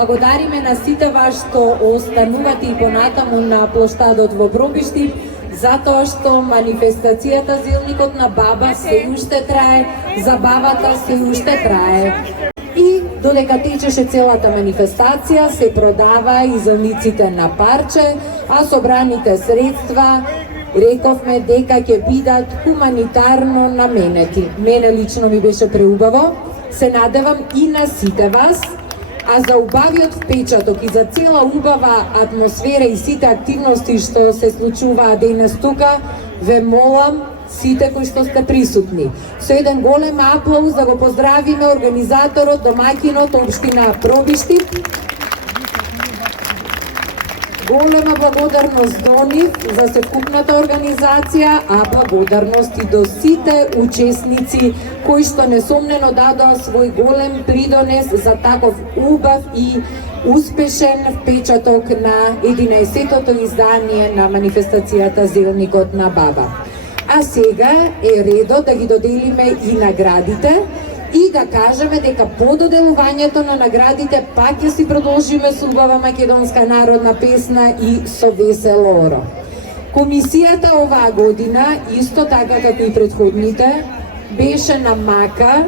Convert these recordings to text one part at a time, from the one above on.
благодариме на сите вас што останувате и понатаму на плоштадот во Пробиштип, затоа што манифестацијата Зелникот на баба се уште трае, забавата се уште трае. И додека течеше целата манифестација, се продава и зелниците на парче, а собраните средства рековме дека ќе бидат хуманитарно наменети. Мене лично ми беше преубаво, се надевам и на сите вас, а за убавиот впечаток и за цела убава атмосфера и сите активности што се случуваат денес тука, ве молам сите кои што сте присутни. Со еден голем аплауз да го поздравиме организаторот, домаќинот, општина Пробиштип. Голема благодарност до нив за секупната организација, а благодарност и до сите учесници кои што несомнено дадоа свој голем придонес за таков убав и успешен впечаток на 11-тото издание на манифестацијата Зелникот на баба. А сега е редот да ги доделиме и наградите и да кажеме дека по доделувањето на наградите пак ќе си продолжиме со убава македонска народна песна и со весело оро. Комисијата оваа година, исто така како и предходните, беше на мака,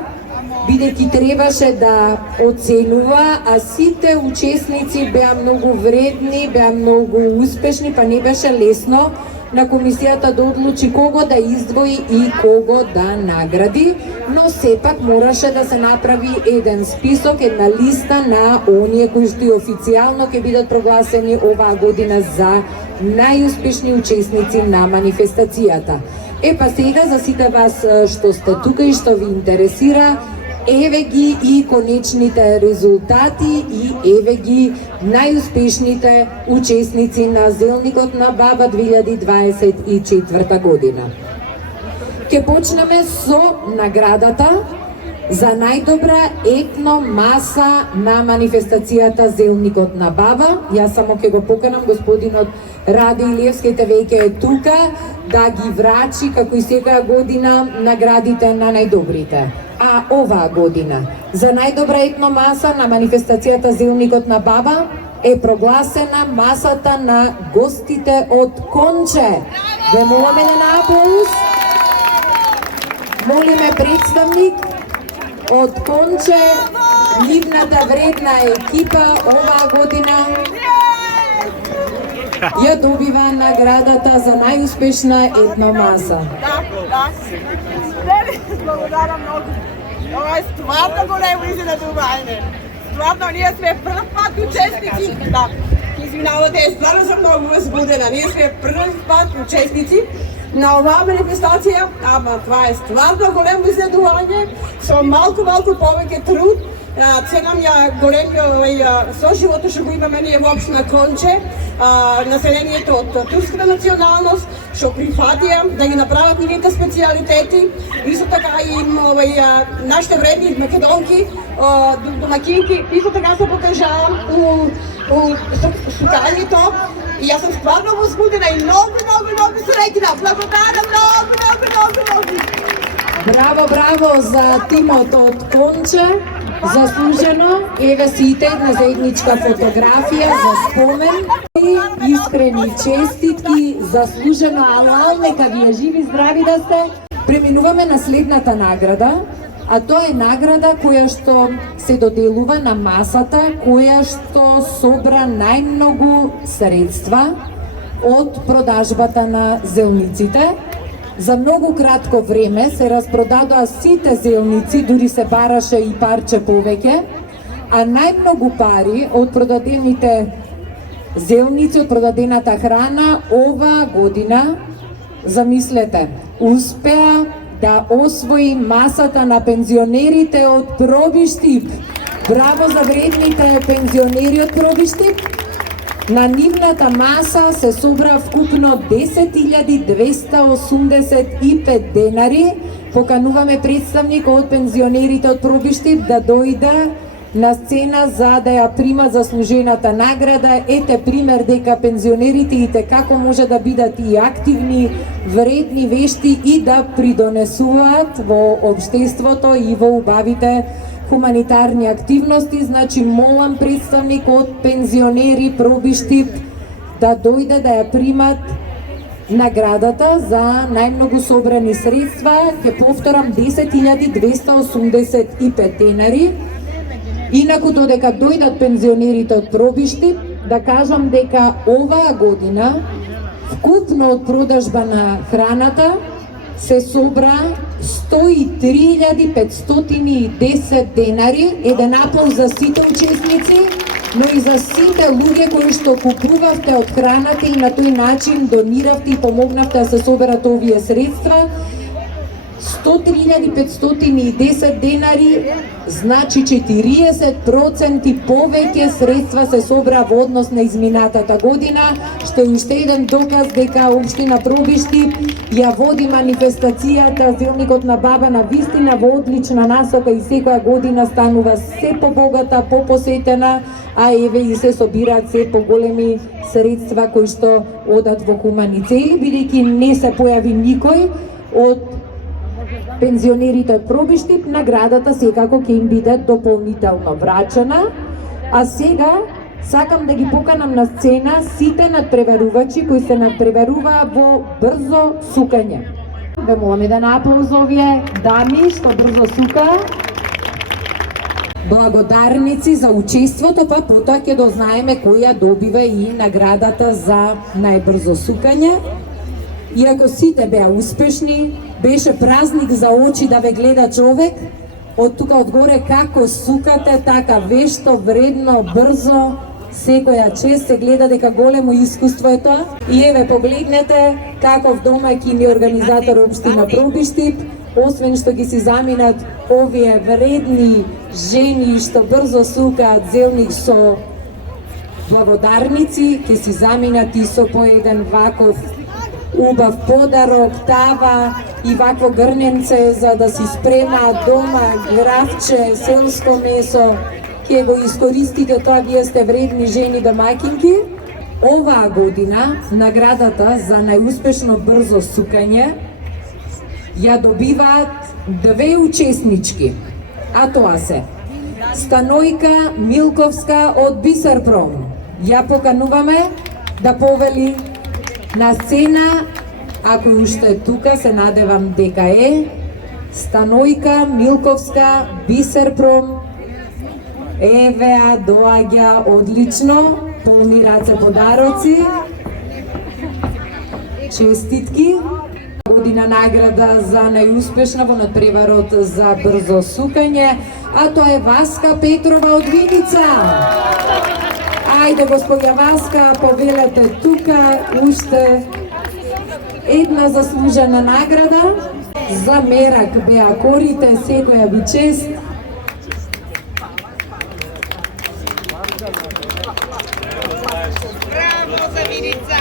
бидејќи требаше да оценува, а сите учесници беа многу вредни, беа многу успешни, па не беше лесно на комисијата да одлучи кого да издвои и кого да награди, но сепак мораше да се направи еден список, една листа на оние кои што и официјално ќе бидат прогласени оваа година за најуспешни учесници на манифестацијата. Па сега за сите вас што сте тука и што ви интересира, еве ги и конечните резултати и еве ги најуспешните учесници на Зелникот на баба 2024 година. Ке почнеме со наградата за најдобра етно маса на манифестацијата Зелникот на баба. Јас само ќе го поканам господинот Раде Илиевските, веќе е тука, да ги врачи како и секоја година наградите на најдобрите. А оваа година за најдобра етно маса на манифестацијата Зелникот на баба е прогласена масата на гостите од Конче. Ве молиме на аплауз. Молиме представник од Конче, нивната вредна екипа оваа година ја добива наградата за најуспешна етно маса. Благодарам многу. Ова е стварно големо изненадување. Стварно, ние сме прв пат учесници. Да, извинавате, стварно сум многу возбудена. Ние сме прв пат учесници на оваа манифестација, ама това е стварно големо изненадување, со малку повеќе труд. Ценам ја големиот соживот што го имаме ние во општина Конче, населението од турската националност, што прифатија да ги направат нивните специјалитети, исто така и нашите вредни македонки, домакинки, исто така се покажаа у сукањето. И јас сум стварно возбудена и многу среќна. Благодарам многу. Браво за тимот од Конче. Заслужено, еве сите една заедничка фотографија за спомен и искрени честитки, заслужено, алал, нека ви е живи, здрави да сте. Преминуваме на следната награда, а тоа е награда која што се доделува на масата, која што собра најмногу средства од продажбата на зелниците. За многу кратко време се распродадоа сите зелници, дури се бараше и парче повеќе, а најмногу пари од продадените зелници, од продадената храна оваа година, замислете, успеа да освои масата на пензионерите од Пробиштип. Браво за вредните пензионери од Пробиштип. На нивната маса се собра вкупно 10.285 денари. Покануваме представник од пензионерите од Пробиштип да дојде на сцена за да ја прима заслужената награда. Ете пример дека пензионерите и како може да бидат и активни, вредни, вешти и да придонесуваат во општеството и во убавите хуманитарни активности, значи молам представник од пензионери Пробиштип да дојде да ја примат наградата за најмногу собрани средства, ќе повторам 10.285 денари. Инаку додека дојдат пензионерите од Пробиштип, да кажам дека оваа година вкупно од продажба на храната се собра 103.510 денари, еден апел за сите учесници, но и за сите луѓе кои што купувавте од храната и на тој начин дониравте и помогнавте да се соберат овие средства. 103.510 денари, значи 40% повеќе средства се собра во однос на изминатата година, што е уште еден доказ дека општина Пробиштип ја води манифестацијата Зелникот на баба на вистина во одлична насока и секоја година станува се побогата, попосетена, а еве и се собираат се поголеми средства кои што одат во хумани цели, бидејќи не се појави никој од пензионерите од Пробиштип, наградата секако ќе им биде дополнително врачена. А сега сакам да ги поканам на сцена сите надпреварувачи кои се надпреваруваа во брзо сукање. Ве молам еден аплауз за овие дами што брзо сукаа. Благодарници за учеството, па потоа ќе дознаеме која добива и наградата за најбрзо сукање. Иако сите беа успешни, беше празник за очи да ве гледа човек, од тука одгоре како сукате, така вешто, вредно, брзо, секоја чест, се гледа дека големо искуство е тоа. И еве погледнете каков домаќин и организатор општина Пробиштип, освен што ги си заминат овие вредни жени што брзо сукаат зелник со благодарници, ќе си заминат и со по еден ваков убав подарок, тава и вакво грненце за да си спремаат дома гравче, селско месо. Ќе го искористите тоа, вие сте вредни жени домаќинки. Оваа година наградата за најуспешно брзо сукање ја добиваат две учеснички, а тоа се Станојка Милковска од Бисерпром. Ја покануваме да повели на сцена, ако уште е тука, се надевам дека е, Станојка Милковска, Бисерпром. Евеа доаѓа одлично, полни раце подароци. Честитки. Година награда за најуспешна во надпреварот за брзо сукање, а тоа е Васка Петрова од Виница. Ајде, господја Васка, повелете тука уште една заслужена награда. За мерак беа корите, секоја ви чест. Браво за Виница!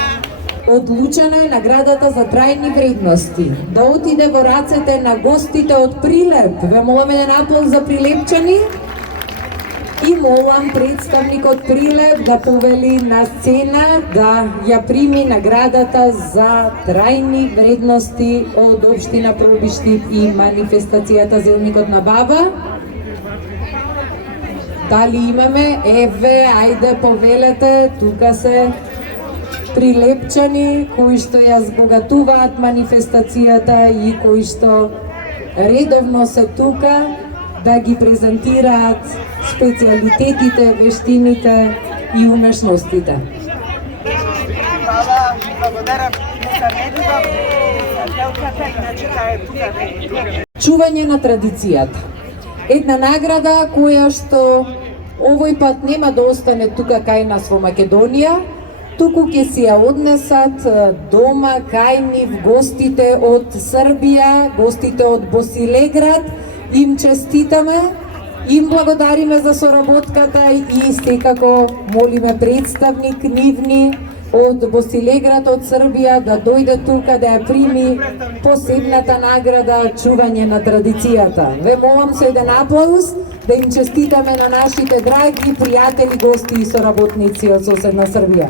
Одлучена е наградата за трајни вредности да отиде во рацете на гостите од Прилеп. Ве молам еден аплауз за прилепчани. И молам представникот Прилеп да повели на сцена да ја прими наградата за трајни вредности од општина Пробиштип и манифестацијата Зелникот на баба. Дали имаме? Еве, ајде повелете, тука се прилепчани кои што ја збогатуваат манифестацијата и кои што редовно се тука да ги презентираат специјалитетите, вештините и умешностите. Hvala, благодарам. Нека не дубам делката, иначе таа е тука. Чување на традицијата. Една награда која што овој пат нема да остане тука кај нас во Македонија, туку ќе си ја однесат дома кај нив гостите од Србија, гостите од Босилеград. Им честитаме, им благодариме за соработката и секако молиме представник нивни од Босилеград од Србија да дојде тука да ја прими посебната награда чување на традицијата. Ве молам со еден аплауз да им честитаме на нашите драги пријатели, гости и соработници од соседна Србија.